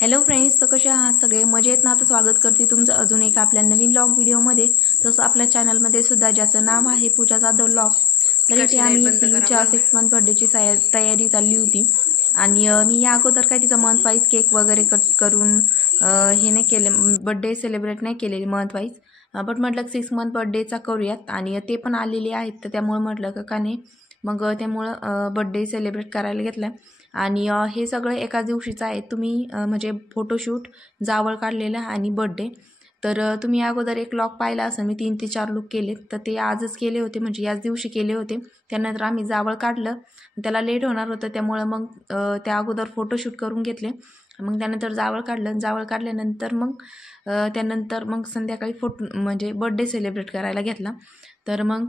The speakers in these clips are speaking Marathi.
हॅलो फ्रेंड्स, तर कसे आहात सगळे? मजेत ना? तर स्वागत करते तुमचं अजून एक आपल्या नवीन व्लॉग व्हिडिओमध्ये. तसं आपल्या चॅनलमध्ये सुद्धा ज्याचं नाव आहे पूजा जाधव व्लॉग. तर इथे आम्ही पिलूच्या 6 मंथ बर्थडेची तयारी चालली होती. आणि मी या अगोदर काय तिचा मंथ वाईज केक वगैरे कट करून हे नाही केले, बर्थडे सेलिब्रेट नाही केलेली मंथ वाईज. बट म्हटलं 6 मंथ बर्थडेचा करूयात आणि ते पण आलेले आहेत, तर त्यामुळे म्हटलं का नाही मग त्यामुळं बर्थडे सेलिब्रेट करायला घेतला. आणि हे सगळं एका दिवशीचं आहे. तुम्ही म्हणजे फोटोशूट, जावळ काढलेला आणि बर्थडे. तर तुम्ही अगोदर एक लॉग पाहिला असेल, मी 3 ते 4 लुक केले. तर ते आजच केले होते, म्हणजे याच दिवशी केले होते. त्यानंतर आम्ही जावळ काढलं, त्याला लेट होणार होतं त्यामुळं मग त्या अगोदर फोटोशूट करून घेतले. मग त्यानंतर जावळ काढलं. जावळ काढल्यानंतर मग त्यानंतर मग संध्याकाळी म्हणजे बर्थडे सेलिब्रेट करायला घेतला. तर मग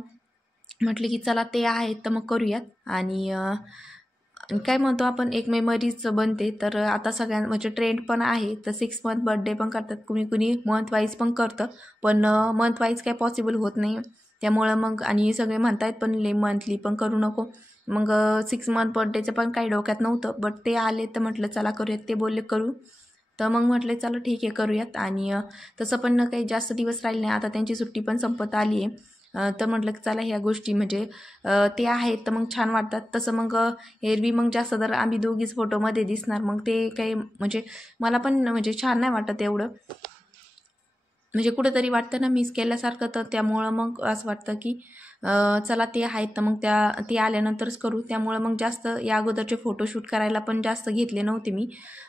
म्हटलं की चला ते आहे तर मग करूयात. आणि काय म्हणतो आपण, एक मेमरीज बनते. तर आता सगळ्यां म्हणजे ट्रेंड पण आहे, तर 6 मंथ बर्थडे पण करतात, कुणी मंथ वाईज पण करतं. पण मंथ वाईज काय पॉसिबल होत नाही, त्यामुळं मग आणि सगळे म्हणतायत पण मंथली पण करू नको. मग 6 मंथ बर्थडेचं पण काही डोक्यात नव्हतं, बट ते आले तर म्हटलं चला करूयात. ते बोलले करू, तर मग म्हटलं चला ठीक आहे करूयात. आणि तसं पण काही जास्त दिवस राहिले नाही, आता त्यांची सुट्टी पण संपत आली आहे. तर म्हटलं की चला ह्या गोष्टी म्हणजे ते आहेत तर मग छान वाटतात. तसं मग एरवी मग जास्त तर आम्ही दोघीच फोटोमध्ये दिसणार, मग ते काही म्हणजे मला पण म्हणजे छान नाही वाटत एवढं, म्हणजे कुठंतरी वाटतं ना मिस केल्यासारखं. तर त्यामुळं मग असं वाटतं की चला ते आहेत तर मग ते आल्यानंतरच करू. त्यामुळं मग जास्त या अगोदरचे फोटोशूट करायला पण जास्त घेतले नव्हते मी,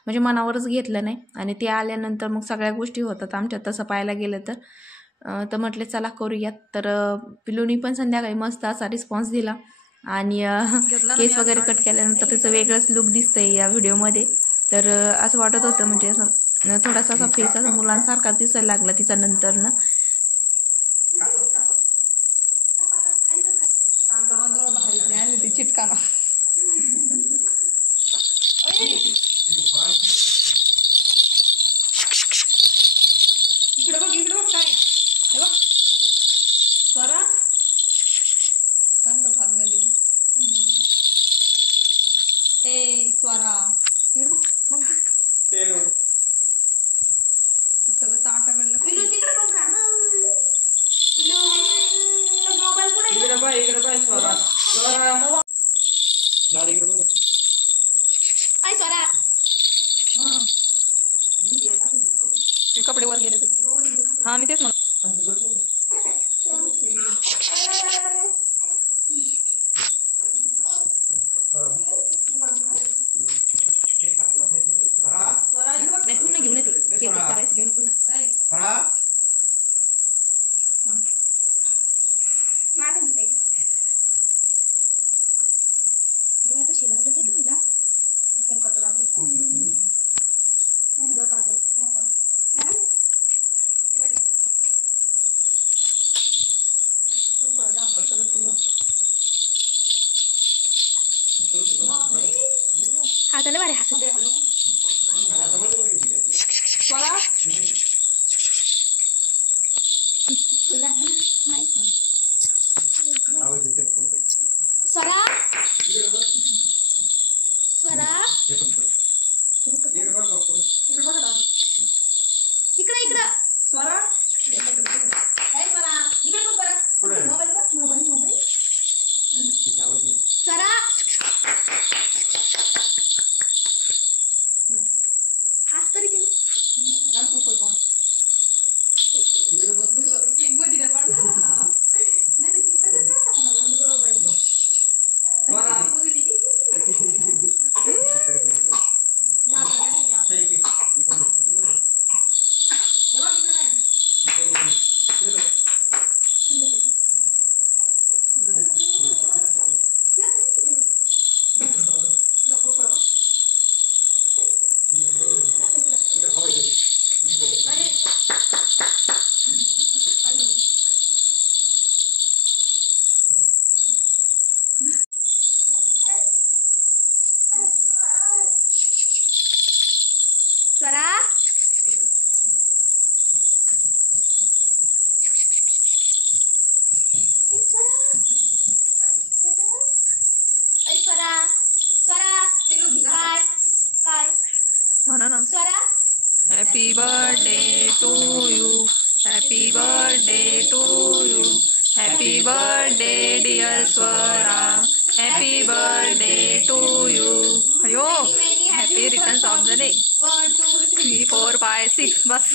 म्हणजे मनावरच घेतलं नाही. आणि ते आल्यानंतर मग सगळ्या गोष्टी होतात आमच्यात तसं पाहायला गेलं तर. तर म्हटले चला करूयात. तर पिलूनी पण संध्याकाळी मस्त असा रिस्पॉन्स दिला. आणि केस वगैरे कट केल्यानंतर त्याचं वेगळंच लुक दिसतंय या व्हिडिओमध्ये. तर असं वाटत होतं म्हणजे असं थोडासा असा फेस असा मुलांसारखा दिसायला लागला तिचा नंतर ना. चिटकाना इकडे बघ काय हे बघ स्वरा कांदा भात घाली. ए स्वरा इकडे बघ सगळं ताटाकडलं. मोबाईल कुठे इकडे बाय स्वरा आई स्वरा कपडे वर गेले. हा मी तेच पुन्हा घेऊन येते करायचं घेऊन पुन्हा डोळ्यापाशी लावलं ते का हाताला बारे हसत स्वरा स्वरा इकडं स्वरा काय स्वरा इकडे बघ बरं मोबाईल स्वरा हाच तरी स्वरा स्वरा स्वरा काय काय म्हणा ना Swara happy birthday to you, happy birthday to you, happy birthday dear Swara, happy birthday to you. अयो happy returns of the day. 3 4 5 6 बस.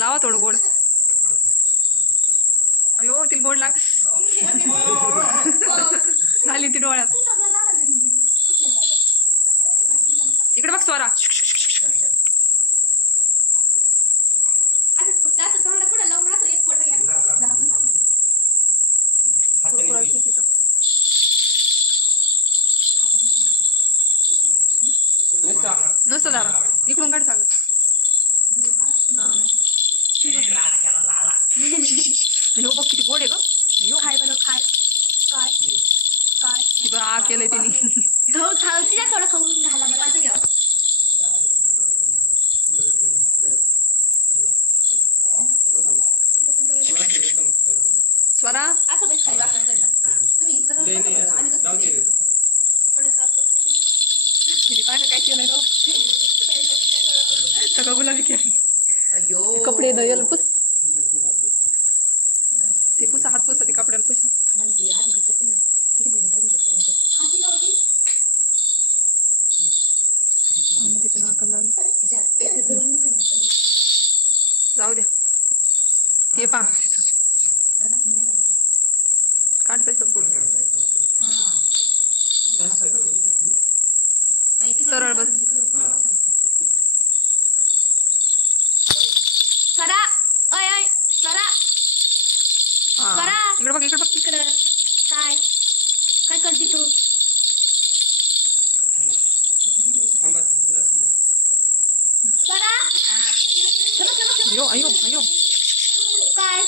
लावा थोडं गोड. अयो तिला गोड लाग घाली ती डोळ्यात. इकडे बघ स्वरा. नुसतं जरा इकडून काढ सागर. हो बघ किती गोड आहे ग. खाय बरं खाय. काय काय किती आ केलंय तिने. थोडं खाऊन घाला बरं. स्वरा असं बस खाली वाकणं करेल तुम्ही सरळ बसा बरं. आम्ही कसं थोडंसं असं काय केलंय सगळं गुलाबी केलं. अयो कपडे याला पुस. ते पुसा हात पुसा ते कपड्याला पुशी. किती भरून टाकली तिच्या नाकाला लागलं. पर्यंत जाऊ द्या. ते पा काढताय सरळ बस. स्वरा अय अय स्वरा स्वरा इकडे बघ इकडे बघ. इकडं काय काय करते तू. स्वरा अयो अयो अयो काय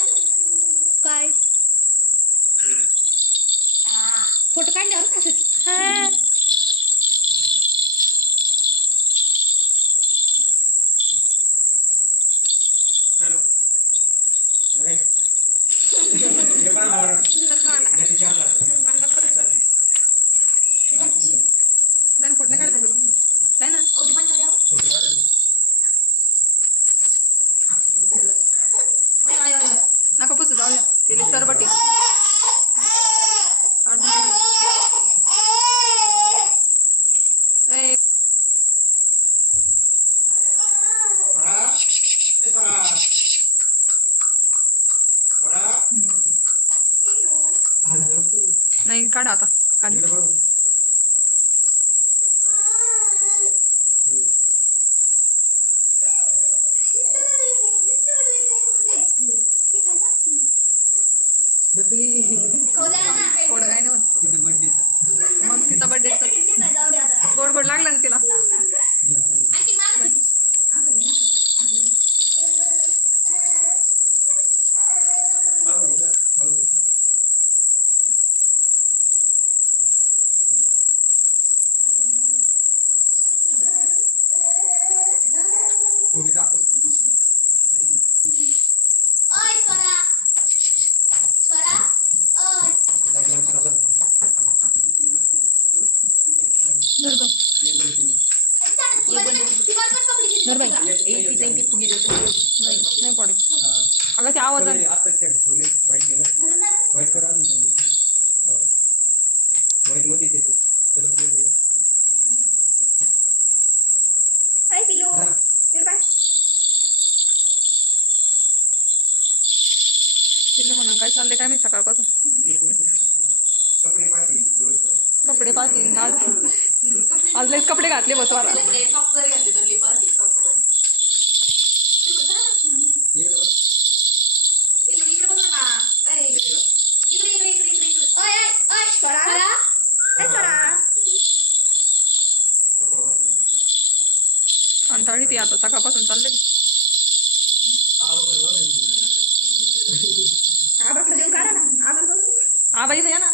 काय फोटो काढल्यावर असंच. फोटो नाही काढत काय ना. नका पुसू जाऊ द्या. ते सरबटी नाही काढा आता खाली. थोडं काय नाही मग तिचा बर्थडे गोड गोड लागला ना तिला. ओय स्वरा स्वरा ओय नाही पडे. अगं ते आवाज पिलो म्हणून काय चाललंय काय नाही सकाळपासून. कपडे पाहते आज लयच कपडे घातले बसवाला. कंटाळी ती आता सकाळपासून चालले. आबाई या ना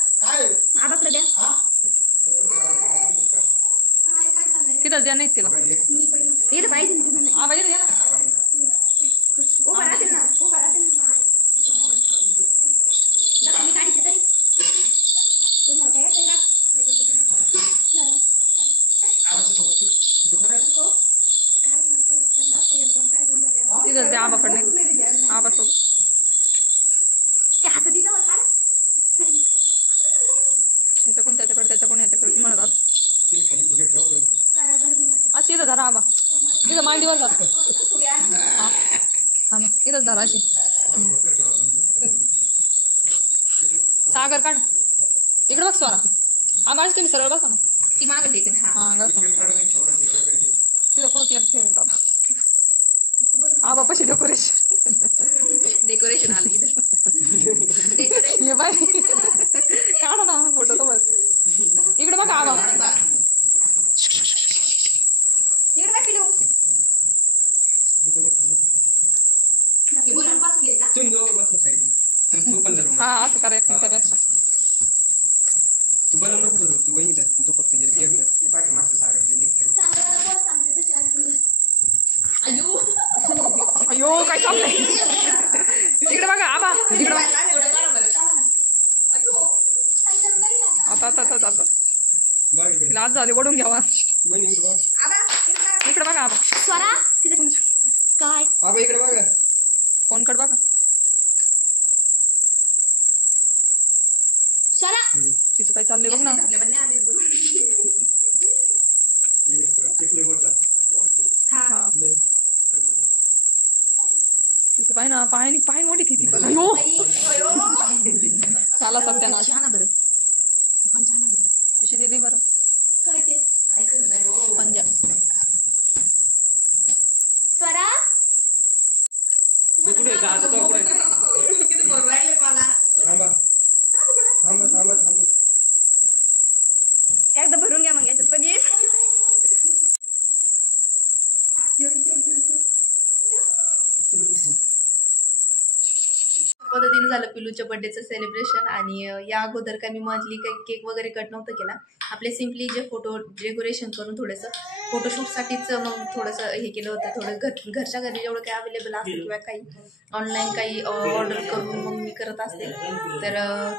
तिथं द्या नाही तिला. आबाई या ना. आबाकडे आबासोबत ह्याच्याकडून त्याच्याकडे त्याच्याकडून ह्याच्याकडे ती म्हणत अशी इथं धरा आबा इथं मांडीवर जात हा मग इथंच धरा अशी सागर काढ इकडे बघ स्वरा आबाच तुम्ही सरळ बसा ना ती मागं देते हा बसा तिथं कोण ठेवून आबा पशी डेकोरेशन आलं बाय काढा ना फोटो तो बस इकडे बघा आबा हा असं करा त्यापेक्षा तू बनव नको तू वहिनी तू फक्त अयो काय चाललंय इकडे बघा आबा इकडे आता लाज झाली वडून घ्यावा इकडे बघा आबा स्वरा काय आबा इकडे बघा कोणकडे बघा स्वरा तिचं काय चाललंय बघ ना तिचं पाय ना पाय मोठी ती पण चला सत्याना छान बरं ते पण छान बरं कशी दिली बरं काय ते काय पंजा स्वरा कुठे थांबा एकदा भरून घ्या मग याच्यात पण पद्धतीने झालं पिलूच्या बर्थडेचं सेलिब्रेशन आणि या अगोदर काय मी मंथली काही केक वगैरे कट नव्हतं केला आपले सिम्पली जे फोटो डेकोरेशन करून थोडंसं फोटोशूटसाठीच मग थोडंसं हे केलं होतं थोडं घरच्या घरी जेवढं काही अवेलेबल असेल किंवा काही ऑनलाईन काही ऑर्डर करून मग मी करत असते तर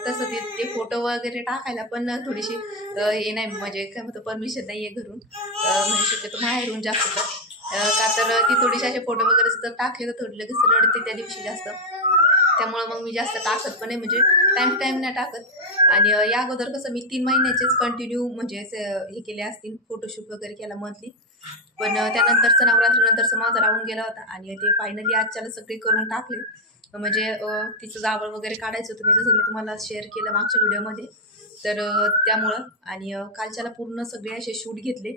तसं ते फोटो वगैरे टाकायला पण थोडीशी हे नाही म्हणजे काय म्हणतं परमिशन नाही आहे घरून म्हणजे शक्यतो बाहेरून जास्त का तर ती थोडीशी असे फोटो वगैरे सुद्धा टाकले तर थोडी लगेच रडते त्या दिवशी जास्त त्यामुळे मग मी जास्त टाकत पण आहे म्हणजे टाइम टू टाइम नाही टाकत आणि या अगोदर कसं मी 3 महिन्याचेच कंटिन्यू म्हणजे हे केले असतील फोटोशूट वगैरे केला मंथली पण त्यानंतरचं नवरात्रीनंतरचं माझा राहून गेला होता आणि ते फायनली आजच्याला सगळे करून टाकले म्हणजे तिचं जावळ वगैरे काढायचं होतं मी जसं मी तुम्हाला शेअर केलं मागच्या व्हिडिओमध्ये तर त्यामुळं आणि कालच्याला पूर्ण सगळे असे शूट घेतले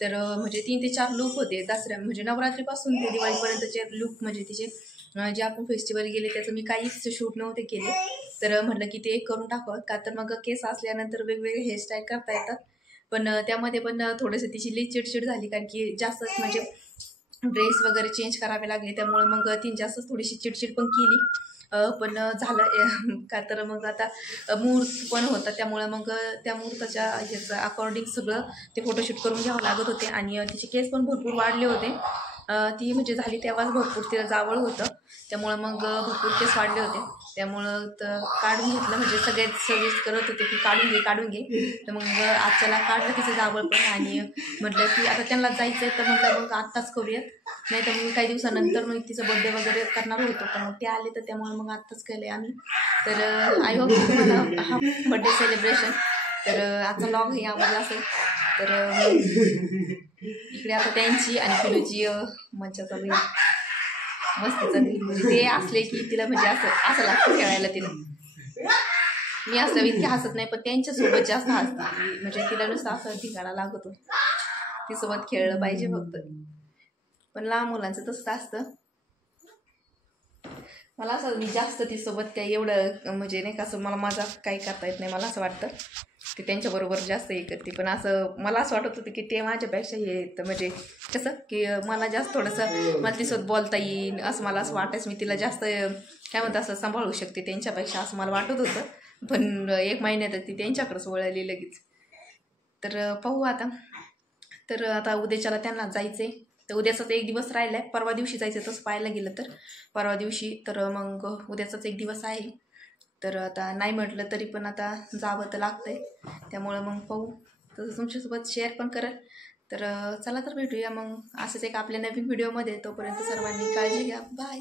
तर म्हणजे 3 ते 4 लुक होते दसऱ्या म्हणजे नवरात्रीपासून ते दिवाळीपर्यंतचे लुक म्हणजे तिचे जे आपण फेस्टिवल गेले त्याचं मी काहीच शूट नव्हते केले तर म्हटलं की ते करून टाकावं का तर मग केस असल्यानंतर वेगवेगळे हेअरस्टाईल करता येतात पण त्यामध्ये पण थोडंसं तिची लई चिडचिड झाली कारण की जास्तच म्हणजे ड्रेस वगैरे चेंज करावे लागले त्यामुळे मग ती जास्तच थोडीशी चिडचिड पण केली पण झालं का तर मग आता मुहूर्त पण होता त्यामुळे मग त्या मुहूर्ताच्या ह्याचं अकॉर्डिंग सगळं ते फोटोशूट करून घ्यावं लागत होते आणि तिचे केस पण भरपूर वाढले होते ती म्हणजे झाली तेव्हाच भरपूर तिला जावळ होतं त्यामुळं मग भरपूर केस वाढले होते त्यामुळं तर काढून घेतलं म्हणजे सगळेच सजेस्ट करत होते की काढून घे तर मग आजच्याला काढलं तिचं जावळ पण आणि म्हटलं की आता त्यांना जायचं आहे तर म्हटलं मग आत्ताच करूयात नाही तर मग काही दिवसानंतर मग तिचं बड्डे वगैरे करणार होतो पण मग ते आले तर त्यामुळे मग आत्ताच केलं आम्ही तर आय होप तुम्हाला हा बड्डे सेलिब्रेशन तर आजचा व्लॉग हे आवडला असेल तर इकडे आता त्यांची आणि पिलूची मज्जा चालू आहे मस्ती चालू आहे म्हणजे ते असले की तिला म्हणजे असं लागतं खेळायला तिला मी असलं इतकी हसत नाही पण त्यांच्यासोबत जास्त हसते म्हणजे तिला नुसतं असं ठिकाणा लागतो तिसोबत खेळलं पाहिजे फक्त पण लहान मुलांचं तसं असतं मला असं मी जास्त तिसोबत काही एवढं म्हणजे नाही का असं मला माझा काही करता येत नाही मला असं वाटतं ते त्यांच्याबरोबर जास्त हे करते पण असं मला असं वाटत होतं की ते माझ्यापेक्षा हे तर म्हणजे कसं की मला जास्त थोडंसं मला तिसोबत बोलता येईल असं मला असं वाटायचं मी तिला जास्त काय म्हणतं असं सांभाळू शकते त्यांच्यापेक्षा असं मला वाटत होतं पण 1 महिन्यात ती त्यांच्याकडेच वळाली लगेच तर पाहू तर आता उद्याच्याला त्यांना जायचं आहे तर उद्याचाच 1 दिवस राहिला आहे परवा दिवशी जायचं तसं पाहायला गेलं तर परवा दिवशी तर मग उद्याचाच 1 दिवस आहे तर आता नाही म्हटलं तरी पण आता जावं तर लागतं आहे त्यामुळं मग पाहू तसं तुमच्यासोबत शेअर पण करेल तर चला तर भेटूया मग असंच एक आपल्या नवीन व्हिडिओमध्ये. तोपर्यंत सर्वांनी काळजी घ्या. बाय.